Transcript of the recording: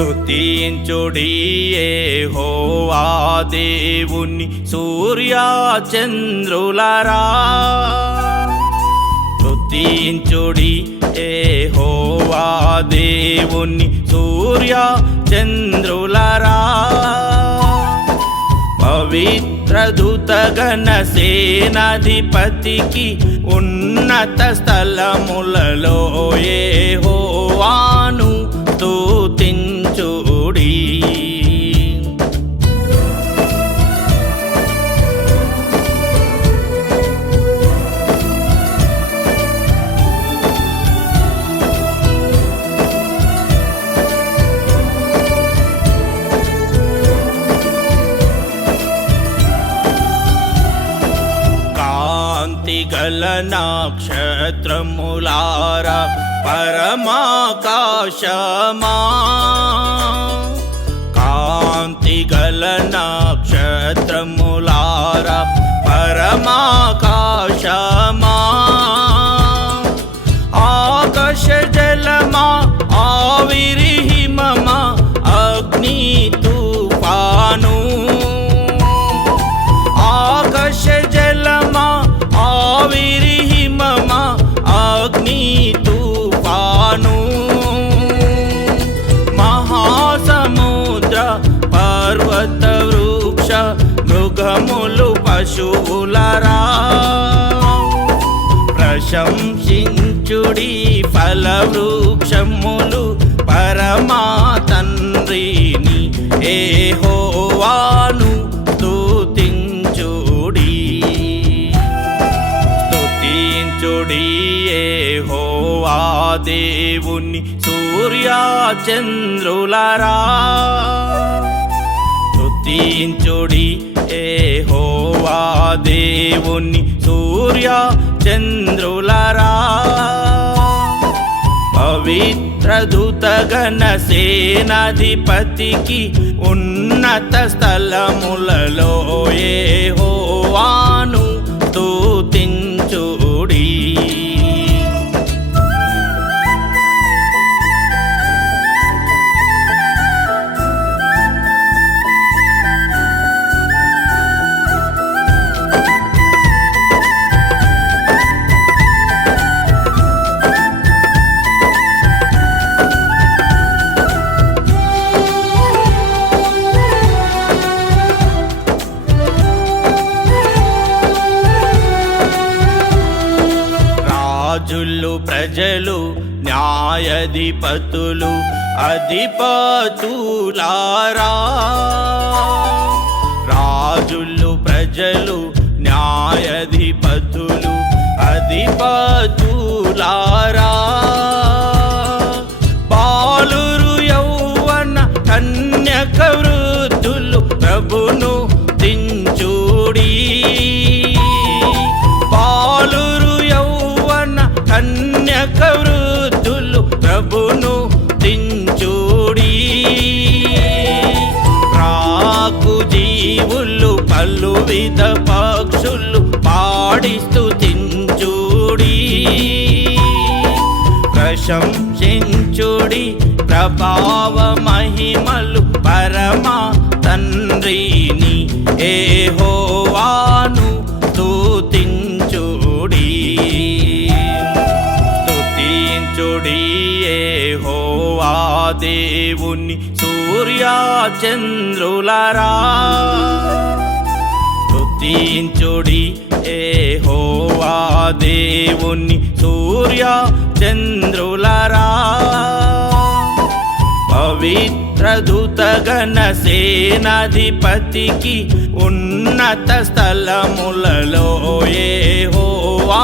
స్తుతించుడి హోవా దేవుని సూర్య చంద్రులరా స్తుతించుడి హోవా దేవుని సూర్య చంద్రులరా పవిత్ర దూతగణ సేనాధిపతికి ఉన్నత స్థలములలో ఏ హోవా चलनाक्षत्रमुलारा परमाकाशमा। कान्तिगलनाक्षत्रमुलारा परमा పశువులరా ప్రశంసించుడి ఫల వృక్షములు పరమా తండ్రిని ఏ హోవాను స్తుతించుడి. స్తుతించుడి ఏ హోవా దేవుని సూర్యా చంద్రులరా స్తుతించుడి ఏహోవా హోవా దేవుని సూర్య చంద్రులరా పవిత్ర దూతగణ సేనాధిపతికి ఉన్నత స్థలములలో ఏహో రాజులు ప్రజలు న్యాయాధిపతులు అధిపతులారా. రాజులు ప్రజలు న్యాయధిపతులు అధిపతులు. వివిధ పక్షులు పాడిస్తూ తించుడి. ప్రశంసించుడి ప్రభావ మహిమలు పరమా తండ్రిని ఏ హోవాను స్తుతించుడి. స్తుతించుడి ఏ హోవా దేవుని సూర్యా చంద్రులరా స్తుతించుడి ఏ హోవా దేవుని సూర్య చంద్రులరా. పవిత్ర దూతగణ సేనాధిపతికి ఉన్నత స్థలములలో ఏ హోవా